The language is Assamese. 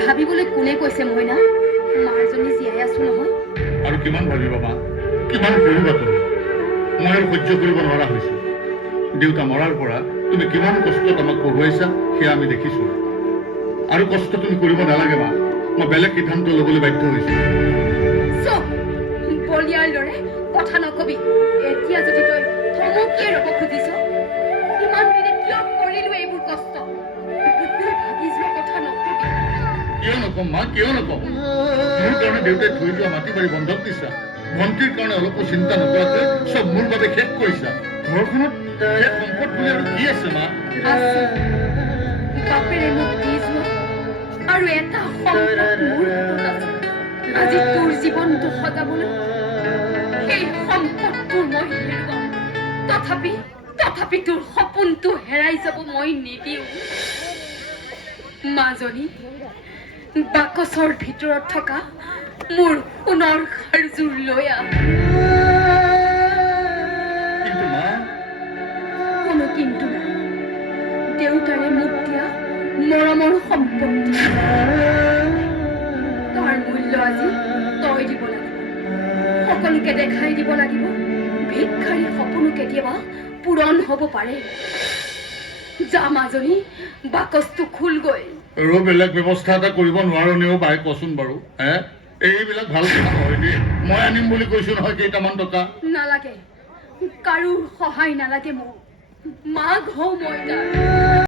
ভাবিবলৈ কোনে কৈছে মইনা মাৰজনী জীয়াই আছো নহয় আৰু কিমান ভাবিবা মা কিমান কৰিবা তুমি মই আৰু সহ্য কৰিব নোৱাৰা হৈছো দেউতা মৰাৰ পৰা তুমি কিমান কষ্টত আমাক পঢ়ুৱাইছা সেয়া আমি দেখিছো আৰু কষ্ট তুমি কৰিব নালাগে মা মই বেলেগ সিদ্ধান্ত ল'বলৈ বাধ্য হৈছো চুপ বলিয়াৰ দৰে কথা নকবি এতিয়া যদি তই থমকিয়ে ৰ'ব খুজিছ ইমান দিনে কিয় কৰিলো এইবোৰ কষ্ট ভাগি যোৱা কথা নকবি কিয় নকম মা কিয় নকম মোৰ কাৰণে দেউতাই থৈ যোৱা মাটি বাৰী বন্ধক দিছা ভণ্টিৰ কাৰণে অলপো চিন্তা নকৰাকৈ চব মোৰ বাবে শেষ কৰিছা ঘৰখনত শেষ সম্পদ বুলি আৰু কি আছে মা আছে বাপেৰে মোক দি যোৱা আৰু এটা সম্পদ মোৰ হাতত আছে আজি তোৰ জীৱনটো সজাবলৈ সেই সম্পদটো মই হেৰুৱাম তথাপি তোৰ সপোনটো হেৰাই যাব মই নিদিওঁ মাজনী বাকচৰ ভিতৰত থকা মোৰ সোণৰ খাৰযোৰ লৈ আহ কিন্তু মা কোনো কিন্তু নাই দেউতাৰে মোক দিয়া মৰমৰ সম্পত্তি তাৰ মূল্য আজি তই দিব লাগিব সকলোকে দেখাই দিব লাগিব ভিক্ষাৰী সপোনো কেতিয়াবা পূৰণ হ'ব পাৰে যা মাজনী বাকচটো খোলগৈ আৰু বেলেগ ব্যৱস্থা এটা কৰিব নোৱাৰোনেও বাই কচোন বাৰু হে এইবিলাক ভাল কথা নহয় দেই মই আনিম বুলি কৈছো নহয় কেইটামান টকা নালাগে কাৰো সহায় নালাগে মোক মাক হওঁ মই তাৰ